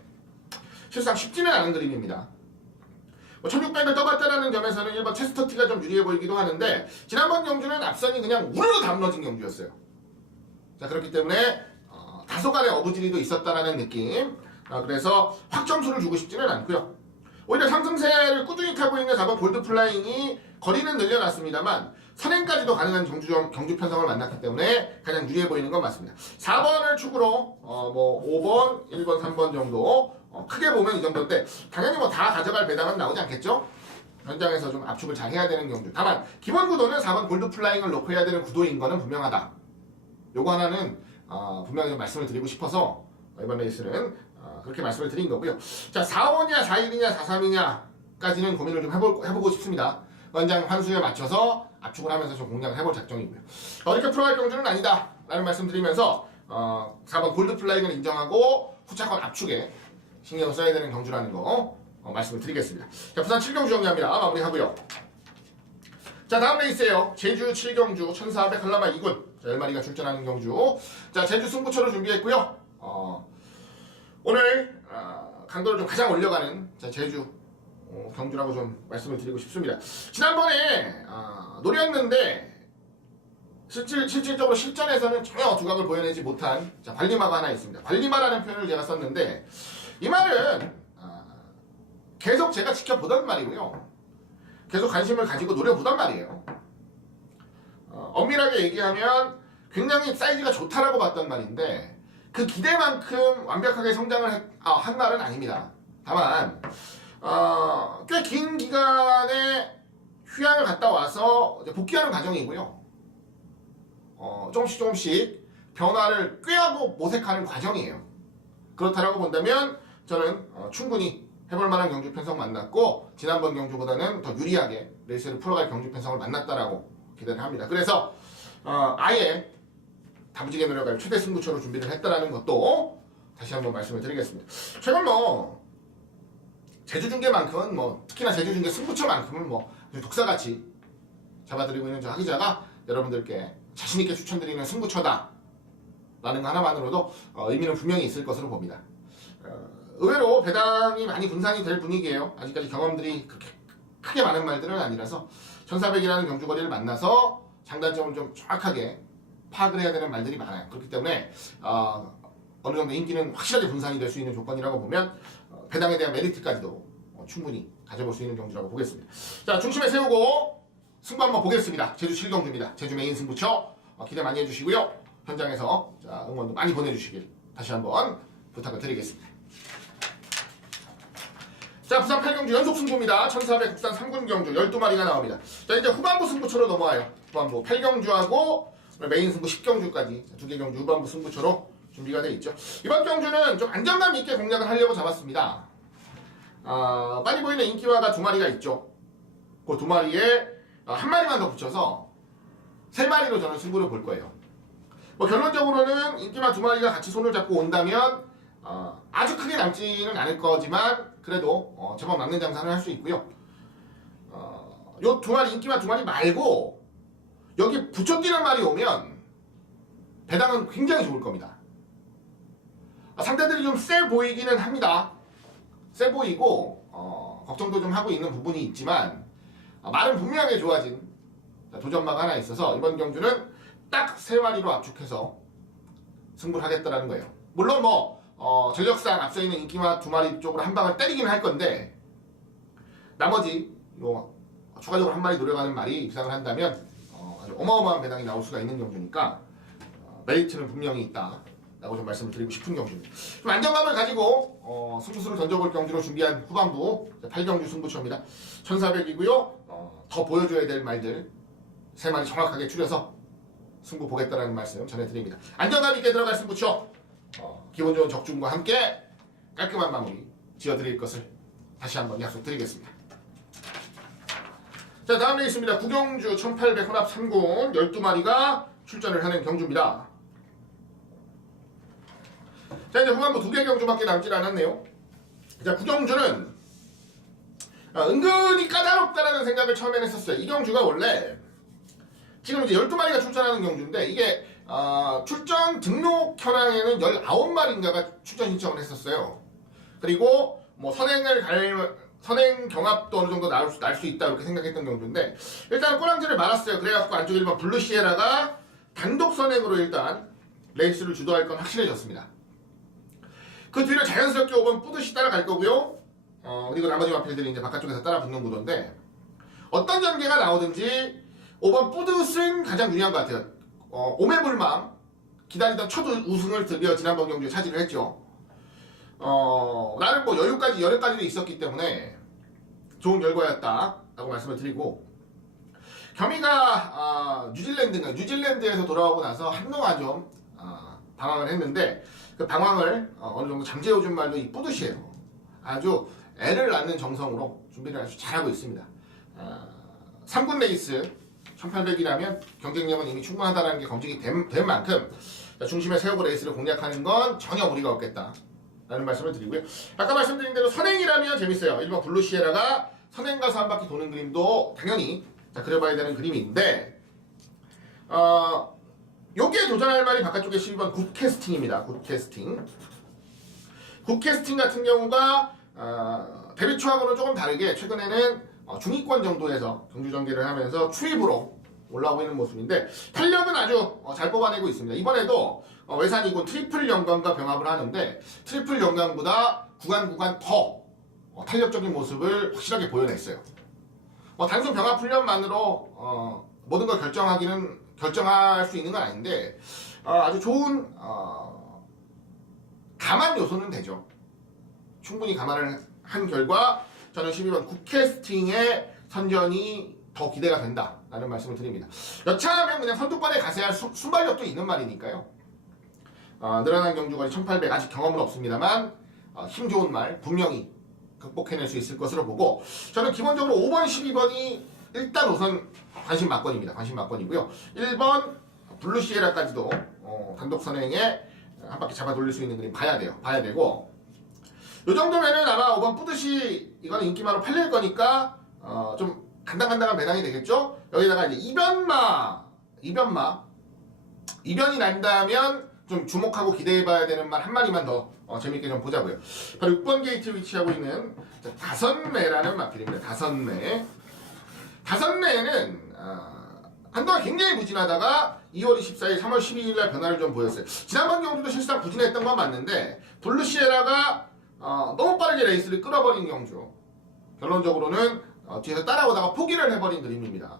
실상 쉽지는 않은 그림입니다. 1600을 떠갔다라는 점에서는 1번 체스터티가 좀 유리해 보이기도 하는데 지난번 경주는 앞선이 그냥 우르르 담러진 경주였어요. 자, 그렇기 때문에 다소간의 어부지리도 있었다라는 느낌. 그래서 확 점수를 주고 싶지는 않고요. 오히려 상승세를 꾸준히 타고 있는 4번 골드 플라잉이 거리는 늘려놨습니다만 선행까지도 가능한 경주 편성을 만났기 때문에 가장 유리해 보이는 건 맞습니다. 4번을 축으로 5번, 1번, 3번 정도 크게 보면 이 정도인데 당연히 다 가져갈 배당은 나오지 않겠죠? 현장에서 좀 압축을 잘 해야 되는 경주. 다만 기본 구도는 4번 골드 플라잉을 놓고 해야 되는 구도인 거는 분명하다. 요거 하나는 분명히 좀 말씀을 드리고 싶어서 이번 레이스는 그렇게 말씀을 드린 거고요. 자, 4-5냐, 4-1이냐, 4-3이냐까지는 고민을 좀 해보고 싶습니다. 원장 환수에 맞춰서 압축을 하면서 좀 공략을 해볼 작정이고요. 어렵게 풀어갈 경주는 아니다 라는 말씀 드리면서 4번 골드 플라잉을 인정하고 후차권 압축에 신경을 써야 되는 경주라는 거 말씀을 드리겠습니다. 자, 부산 7경주 정리합니다. 마무리하고요. 자, 다음 레이스예요. 제주 7경주 1400 한라마 2군 10마리가 출전하는 경주. 자, 제주 승부처를 준비했고요. 오늘 강도를 좀 가장 올려가는 제주 경주라고 좀 말씀을 드리고 싶습니다. 지난번에 노렸는데 실질적으로 실전에서는 전혀 두각을 보여내지 못한 관리마가 하나 있습니다. 관리마라는 표현을 제가 썼는데 이 말은 계속 제가 지켜보던 말이고요. 계속 관심을 가지고 노려보던 말이에요. 엄밀하게 얘기하면 굉장히 사이즈가 좋다라고 봤던 말인데 그 기대만큼 완벽하게 성장을 한 말은 아닙니다. 다만 꽤 긴 기간의 휴양을 갔다 와서 복귀하는 과정이고요. 조금씩 변화를 꾀하고 모색하는 과정이에요. 그렇다라고 본다면 저는 충분히 해볼 만한 경주 편성 만났고 지난번 경주보다는 더 유리하게 레이스를 풀어갈 경주 편성을 만났다라고 기대를 합니다. 그래서 아예 다부지게 노력할 최대 승부처로 준비를 했다라는 것도 다시 한번 말씀을 드리겠습니다. 최근 제주 중계만큼은 특히나 제주 중계 승부처만큼은 독사같이 잡아드리고 있는 저 하기자가 여러분들께 자신있게 추천드리는 승부처다 라는 거 하나만으로도 의미는 분명히 있을 것으로 봅니다. 의외로 배당이 많이 분산이 될 분위기예요. 아직까지 경험들이 그렇게 크게 많은 말들은 아니라서 1400이라는 경주거리를 만나서 장단점을 좀 정확하게 파악을 해야 되는 말들이 많아요. 그렇기 때문에 어느 정도 인기는 확실하게 분산이 될 수 있는 조건이라고 보면 배당에 대한 메리트까지도 충분히 가져볼 수 있는 경주라고 보겠습니다. 자, 중심에 세우고 승부 한번 보겠습니다. 제주 7경주입니다. 제주 메인 승부처 기대 많이 해주시고요. 현장에서 응원도 많이 보내주시길 다시 한번 부탁을 드리겠습니다. 자, 부산 8경주 연속 승부입니다. 1400 국산 3군 경주 12마리가 나옵니다. 자, 이제 후반부 승부처로 넘어와요. 후반부 8경주하고 메인 승부 10경주까지 두 개 경주 후반부 승부처로 준비가 되어 있죠. 이번 경주는 좀 안정감 있게 공략을 하려고 잡았습니다. 빨리 보이는 인기화가 두 마리가 있죠. 그 두 마리에 한 마리만 더 붙여서 세 마리로 저는 승부를 볼 거예요. 결론적으로는 인기화 두 마리가 같이 손을 잡고 온다면 아주 크게 남지는 않을 거지만 그래도 제법 남는 장사를 할 수 있고요. 요 두 마리 인기화 두 마리 말고 여기 붙여뛰는 말이 오면 배당은 굉장히 좋을 겁니다. 상대들이 좀 세 보이기는 합니다. 세 보이고 걱정도 좀 하고 있는 부분이 있지만 말은 분명하게 좋아진 도전마가 하나 있어서 이번 경주는 딱 세 마리로 압축해서 승부를 하겠다라는 거예요. 물론 전력상 앞서 있는 인기마 두 마리 쪽으로 한 방을 때리기는 할 건데 나머지 추가적으로 한 마리 노려가는 말이 입상을 한다면 아주 어마어마한 배당이 나올 수가 있는 경주니까 메리트는 분명히 있다 라고 좀 말씀을 드리고 싶은 경주입니다. 좀 안정감을 가지고 승부수를 던져볼 경주로 준비한 후반부 8경주 승부처입니다. 1400이고요. 더 보여줘야 될 말들 세 마리 정확하게 추려서 승부 보겠다라는 말씀 전해드립니다. 안정감 있게 들어갈 승부처 기분 좋은 적중과 함께 깔끔한 마무리 지어드릴 것을 다시 한번 약속드리겠습니다. 자, 다음 레이스입니다. 구경주 1800 혼합 3군 12마리가 출전을 하는 경주입니다. 자, 이제 후반부 2개 경주밖에 남질 않았네요. 자, 구경주는 은근히 까다롭다라는 생각을 처음에는 했었어요. 이 경주가 원래 지금 이제 12마리가 출전하는 경주인데 이게 출전 등록 현황에는 19마리인가가 출전 신청을 했었어요. 그리고 뭐 선행 경합도 어느 정도 날 수 있다 이렇게 생각했던 경주인데 일단 꼬랑지를 말았어요. 그래갖고 안쪽 1번 블루시에라가 단독 선행으로 일단 레이스를 주도할 건 확실해졌습니다. 그 뒤로 자연스럽게 5번 뿌듯이 따라갈 거고요. 그리고 나머지 마필들이 이제 바깥쪽에서 따라 붙는 구도인데 어떤 전개가 나오든지 5번 뿌듯은 가장 중요한 것 같아요. 오매불망 기다리던 첫 우승을 드디어 지난번 경주에 차지를 했죠. 나는 뭐 여유까지도 있었기 때문에 좋은 결과였다라고 말씀을 드리고 겸이가 뉴질랜드에서 돌아오고 나서 한동안 좀 방황을 했는데 그 방황을 어느 정도 잠재워준 말도 이 뿌듯이에요. 아주 애를 낳는 정성으로 준비를 아주 잘하고 있습니다. 3군 레이스 1800이라면 경쟁력은 이미 충분하다는 게 검증이 된 만큼 중심에 세우고 레이스를 공략하는 건 전혀 무리가 없겠다 라는 말씀을 드리고요. 아까 말씀드린 대로 선행이라면 재밌어요. 1번 블루시에라가 선행 가서 한 바퀴 도는 그림도 당연히 그려봐야 되는 그림인데 여기에 도전할 말이 바깥쪽에 12번 굿캐스팅입니다. 굿캐스팅 같은 경우가 데뷔 초하고는 조금 다르게 최근에는 중위권 정도에서 경주 전개를 하면서 추입으로 올라오고 있는 모습인데 탄력은 아주 잘 뽑아내고 있습니다. 이번에도 외산 2군 트리플 영광과 병합을 하는데 트리플 영광보다 구간 더 탄력적인 모습을 확실하게 보여냈어요. 단순 병합 훈련만으로 모든 걸 결정할 수 있는 건 아닌데 아주 좋은 감안 요소는 되죠. 충분히 감안을 한 결과 저는 12번 굿캐스팅의 선전이 더 기대가 된다라는 말씀을 드립니다. 여차하면 그냥 선두권에 가세할 순발력도 있는 말이니까요. 늘어난 경주거리 1800 아직 경험은 없습니다만 힘 좋은 말 분명히 극복해낼 수 있을 것으로 보고 저는 기본적으로 5번, 12번이 일단 우선 관심 막권입니다. 관심 막권이고요. 1번 블루시에라까지도 단독 선행에 한 바퀴 잡아 돌릴 수 있는 그림 봐야 되고 이 정도면은 아마 5번 뿌듯이 이거는 인기마로 팔릴 거니까 좀 간당간당한 배당이 되겠죠. 여기다가 이제 이변이 난다면 좀 주목하고 기대해봐야 되는 말 한 마리만 더 재밌게 좀 보자고요. 바로 6번 게이트 위치하고 있는 다선매라는 마필입니다. 다선매는 한동안 굉장히 부진하다가 2월 24일, 3월 12일 날 변화를 좀 보였어요. 지난번 경주도 실상 부진했던 건 맞는데 블루시에라가 너무 빠르게 레이스를 끌어버린 경주. 결론적으로는 뒤에서 따라오다가 포기를 해버린 그림입니다.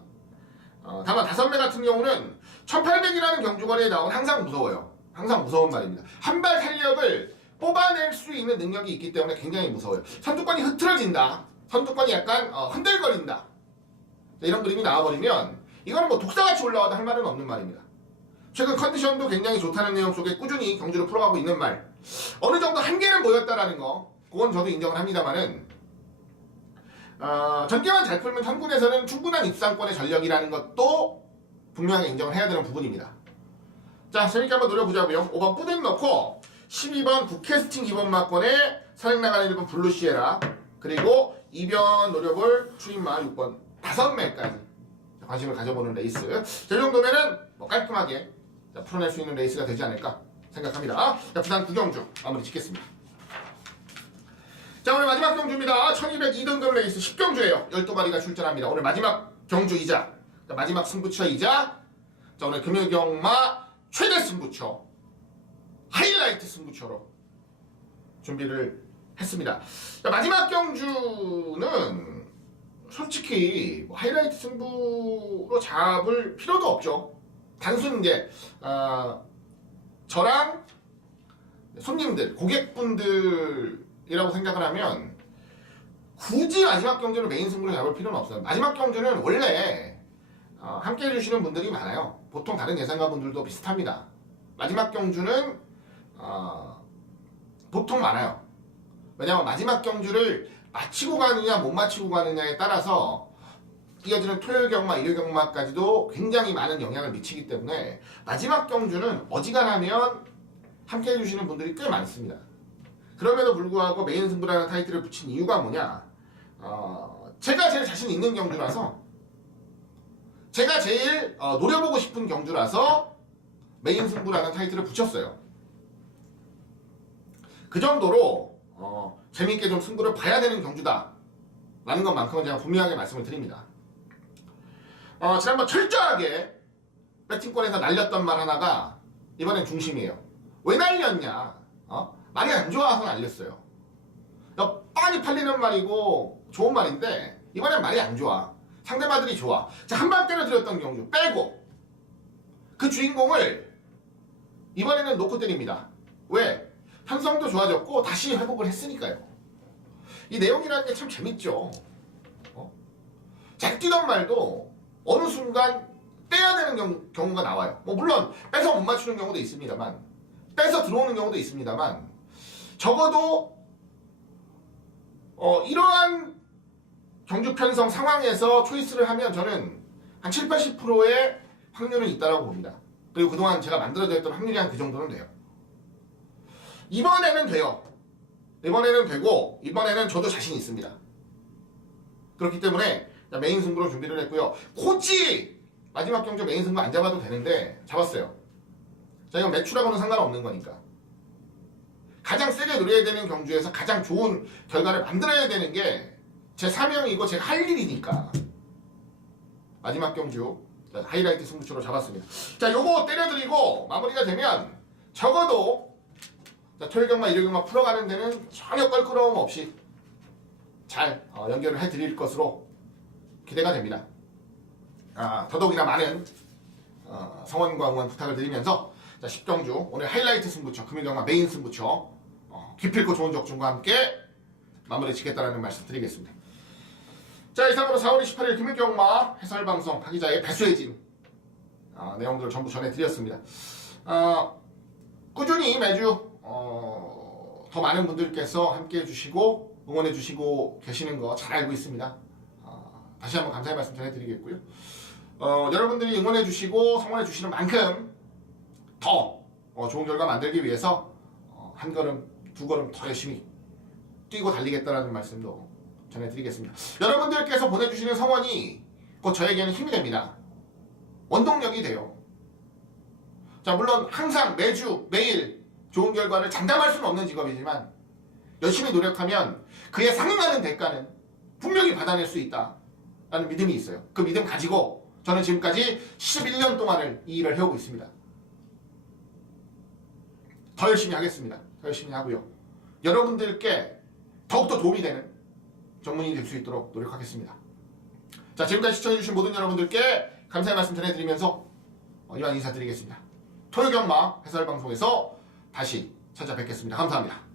다만 다선매 같은 경우는 1800이라는 경주거리에 나오면 항상 무서워요. 항상 무서운 말입니다. 한 발 탄력을 뽑아낼 수 있는 능력이 있기 때문에 굉장히 무서워요. 선두권이 흐트러진다. 선두권이 약간 흔들거린다. 이런 그림이 나와버리면 이거는 뭐 독사같이 올라와도 할 말은 없는 말입니다. 최근 컨디션도 굉장히 좋다는 내용 속에 꾸준히 경주를 풀어가고 있는 말. 어느 정도 한계는 보였다라는 거 그건 저도 인정을 합니다만은 전개만 잘 풀면 현군에서는 충분한 입상권의 전력이라는 것도 분명하게 인정을 해야 되는 부분입니다. 자, 재밌게 한번 노려보자고요. 5번 뿌듯 넣고 12번 굿캐스팅 2번 막권에 선행 나가는 1번 블루시에라 그리고 2변 노려볼 추임마 6번 5매까지 관심을 가져보는 레이스. 이 정도면은 뭐 깔끔하게 풀어낼 수 있는 레이스가 되지 않을까 생각합니다. 자, 부산 구경주 마무리 짓겠습니다. 자, 오늘 마지막 경주입니다. 1200 2등급 레이스 10경주예요. 12마리가 출전합니다. 오늘 마지막 경주이자 마지막 승부처이자 오늘 금요경마 최대 승부처 하이라이트 승부처로 준비를 했습니다. 자, 마지막 경주는 솔직히 뭐 하이라이트 승부로 잡을 필요도 없죠. 단순 이제 저랑 손님들, 고객분들이라고 생각을 하면 굳이 마지막 경주를 메인 승부로 잡을 필요는 없어요. 마지막 경주는 원래 함께 해주시는 분들이 많아요. 보통 다른 예상가분들도 비슷합니다. 마지막 경주는 보통 많아요. 왜냐하면 마지막 경주를 마치고 가느냐 못 마치고 가느냐에 따라서 이어지는 토요일 경마, 일요일 경마까지도 굉장히 많은 영향을 미치기 때문에 마지막 경주는 어지간하면 함께 해주시는 분들이 꽤 많습니다. 그럼에도 불구하고 메인 승부라는 타이틀을 붙인 이유가 뭐냐? 제가 제일 자신 있는 경주라서, 제가 제일 노려보고 싶은 경주라서 메인 승부라는 타이틀을 붙였어요. 그 정도로 재미있게 좀 승부를 봐야 되는 경주다 라는 것만큼은 제가 분명하게 말씀을 드립니다. 지난번 철저하게 배팅권에서 날렸던 말 하나가 이번엔 중심이에요. 왜 날렸냐? 말이 안 좋아서 날렸어요. 뻔히 팔리는 말이고 좋은 말인데 이번엔 말이 안 좋아. 상대마들이 좋아. 자, 한 방 때려드렸던 경주 빼고 그 주인공을 이번에는 놓고 때립니다. 왜? 편성도 좋아졌고 다시 회복을 했으니까요. 이 내용이라는 게 참 재밌죠. 잘 뛰던 말도 어느 순간 빼야 되는 경우가 나와요. 물론 빼서 못 맞추는 경우도 있습니다만, 빼서 들어오는 경우도 있습니다만, 적어도 이러한 경주 편성 상황에서 초이스를 하면 저는 한 7, 80%의 확률은 있다고 봅니다. 그리고 그동안 제가 만들어졌던 확률이 한 그 정도는 돼요. 이번에는 돼요. 이번에는 되고, 이번에는 저도 자신 있습니다. 그렇기 때문에 메인 승부로 준비를 했고요. 굳이 마지막 경주 메인 승부 안 잡아도 되는데 잡았어요. 자, 이건 매출하고는 상관없는 거니까. 가장 세게 노려야 되는 경주에서 가장 좋은 결과를 만들어야 되는 게 제 사명이고 제가 할 일이니까 마지막 경주 하이라이트 승부처로 잡았습니다. 자, 요거 때려드리고 마무리가 되면 적어도 토요일 경마, 일요일 경마 풀어가는 데는 전혀 껄끄러움 없이 잘 연결을 해드릴 것으로 기대가 됩니다. 더더욱이나 많은 성원과 응원 부탁을 드리면서 10경주 오늘 하이라이트 승부처, 금일경마 메인 승부처 기필코 좋은 적중과 함께 마무리 짓겠다라는 말씀 드리겠습니다. 자, 이상으로 4월 28일 금일경마 해설방송 파기자의 배수해진 내용들을 전부 전해드렸습니다. 꾸준히 매주 더 많은 분들께서 함께 해주시고 응원해 주시고 계시는 거 잘 알고 있습니다. 다시 한번 감사의 말씀 전해드리겠고요. 여러분들이 응원해 주시고 성원해 주시는 만큼 더 좋은 결과 만들기 위해서 한 걸음, 두 걸음 더 열심히 뛰고 달리겠다라는 말씀도 전해드리겠습니다. 여러분들께서 보내주시는 성원이 곧 저에게는 힘이 됩니다. 원동력이 돼요. 자, 물론 항상 매주 매일 좋은 결과를 장담할 수는 없는 직업이지만 열심히 노력하면 그에 상응하는 대가는 분명히 받아낼 수 있다라는 믿음이 있어요. 그 믿음 가지고 저는 지금까지 11년 동안을 이 일을 해오고 있습니다. 더 열심히 하겠습니다. 더 열심히 하고요. 여러분들께 더욱더 도움이 되는 전문인이 될 수 있도록 노력하겠습니다. 자, 지금까지 시청해주신 모든 여러분들께 감사의 말씀 전해드리면서 이만 인사드리겠습니다. 토요경마 해설방송에서 다시 찾아뵙겠습니다. 감사합니다.